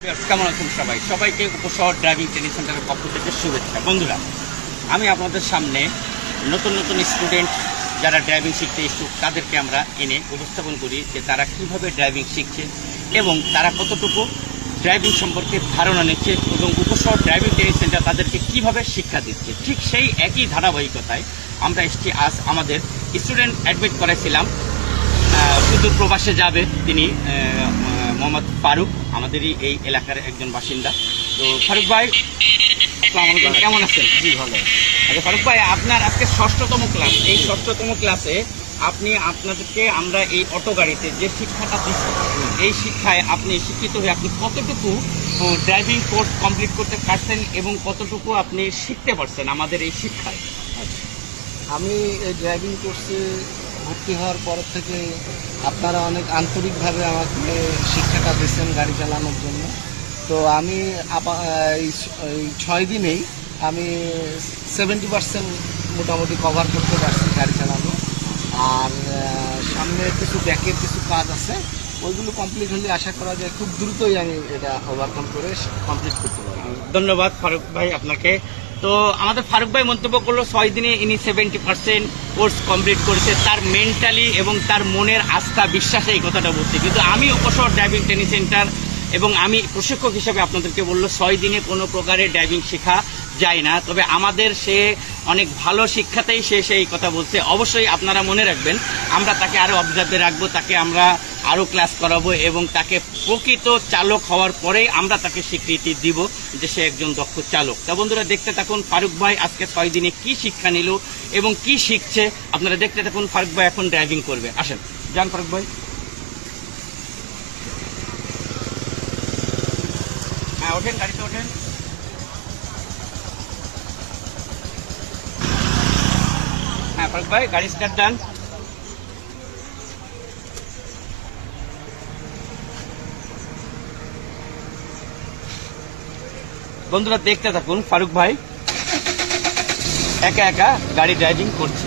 কেমন আছেন সবাই? সবাইকে উপশহর ড্রাইভিং ট্রেনিং সেন্টারের পক্ষ থেকে শুভেচ্ছা। বন্ধুরা, আমি আপনাদের সামনে নতুন নতুন স্টুডেন্ট যারা ড্রাইভিং শিখতে ইচ্ছুক তাদেরকে আমরা এনে উপস্থাপন করি যে তারা কিভাবে ড্রাইভিং শিখছে এবং তারা কতটুকু ড্রাইভিং সম্পর্কে ধারণা নিচ্ছে এবং উপশহর ড্রাইভিং ট্রেনিং সেন্টার তাদেরকে কিভাবে শিক্ষা দিচ্ছে। ঠিক সেই একই ধারাবাহিকতায় আমরা এসছি আজ আমাদের স্টুডেন্ট অ্যাডমিট করেছিলাম, সুদূর প্রবাসে যাবে তিনি, মোহাম্মদ ফারুক, আমাদেরই এই এলাকার একজন বাসিন্দা। তো ফারুক ভাই, আসসালামু আলাইকুম, কেমন আছেন? জি ভালো। আচ্ছা ফারুক ভাই, আপনার আজকে ষষ্ঠতম ক্লাস। এই ষষ্ঠতম ক্লাসে আপনাদেরকে আমরা এই অটো গাড়িতে যে শিক্ষাটা দিচ্ছি, এই শিক্ষায় আপনি শিক্ষিত হয়ে আপনি কতটুকু ড্রাইভিং কোর্স কমপ্লিট করতে পারছেন এবং কতটুকু আপনি শিখতে পারছেন আমাদের এই শিক্ষায়? আমি এই ড্রাইভিং কোর্সে ভর্তি হওয়ার পর থেকে আপনারা অনেক আন্তরিকভাবে আমাকে শিক্ষাটা দিয়েছেন গাড়ি চালানোর জন্য। তো আমি এই 6 দিনেই আমি 70% মোটামুটি কভার করতে পারছি গাড়ি চালানো। আর সামনে কিছু ব্যাকের কিছু কাজ আছে, ওইগুলো কমপ্লিট হলে আশা করা যায় খুব দ্রুতই আমি এটা ওভারকাম করে কমপ্লিট করতে পারবো। ধন্যবাদ ফারুক ভাই আপনাকে। তো আমাদের ফারুক ভাই মন্তব্য করলো 6 দিনে ইনি 70% কোর্স কমপ্লিট করেছে। তার মেন্টালি এবং তার মনের আস্থা বিশ্বাসে এই কথাটা বলছে। কিন্তু আমি উপশহর ড্রাইভিং ট্রেনিং সেন্টার এবং আমি প্রশিক্ষক হিসেবে আপনাদেরকে বললো 6 দিনে কোনো প্রকারের ড্রাইভিং শেখা যায় না। তবে আমাদের সে অনেক ভালো শিক্ষাতেই সে সেই কথা বলছে। অবশ্যই আপনারা মনে রাখবেন, আমরা তাকে আরও অবজার্ভে রাখবো, তাকে আমরা আরও ক্লাস করাবো এবং তাকে প্রকৃত চালক হওয়ার পরেই আমরা তাকে স্বীকৃতি দিব যে সে একজন দক্ষ চালক। তা বন্ধুরা, দেখতে থাকুন ফারুক ভাই আজকে 6 দিনে কি শিক্ষা নিল এবং কি শিখছে। আপনারা দেখতে থাকুন, ফারুক ভাই এখন ড্রাইভিং করবে। আসেন, যান ফারুক ভাই। হ্যাঁ, ওঠেন, গাড়িতে ওঠেন। হ্যাঁ ফারুক ভাই, গাড়ি স্টার্ট দেন। বন্ধুরা দেখতে থাকুন, ফারুক ভাই একা একা গাড়ি ড্রাইভিং করছে।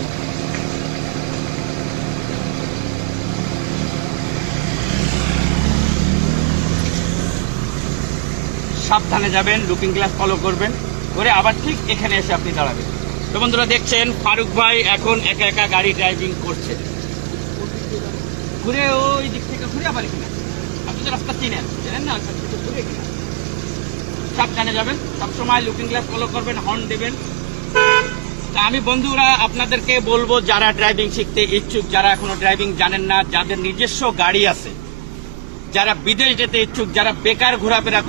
সাবধানে যাবেন, লুকিং গ্লাস ফলো করবেন, করে আবার ঠিক এখানে এসে আপনি দাঁড়াবেন। তো বন্ধুরা দেখছেন ফারুক ভাই এখন একা একা গাড়ি ড্রাইভিং করছে। ঘুরে ওই দিক থেকে ঘুরে আবার এখানে, আপনি তো রাস্তা চেনেন না, ঘুরে এখানে সাবধানে যাবেন, সবসময় লুকিং গ্লাস ফলো করবেন, হর্ন দেবেন। তা আমি বন্ধুরা আপনাদেরকে বলবো, যারা ড্রাইভিং শিখতে ইচ্ছুক, যারা এখনো ড্রাইভিং জানেন না, যাদের নিজস্ব গাড়ি আছে, যারা বিদেশ যেতে ইচ্ছুক, যারা বেকার ঘোরাফেরা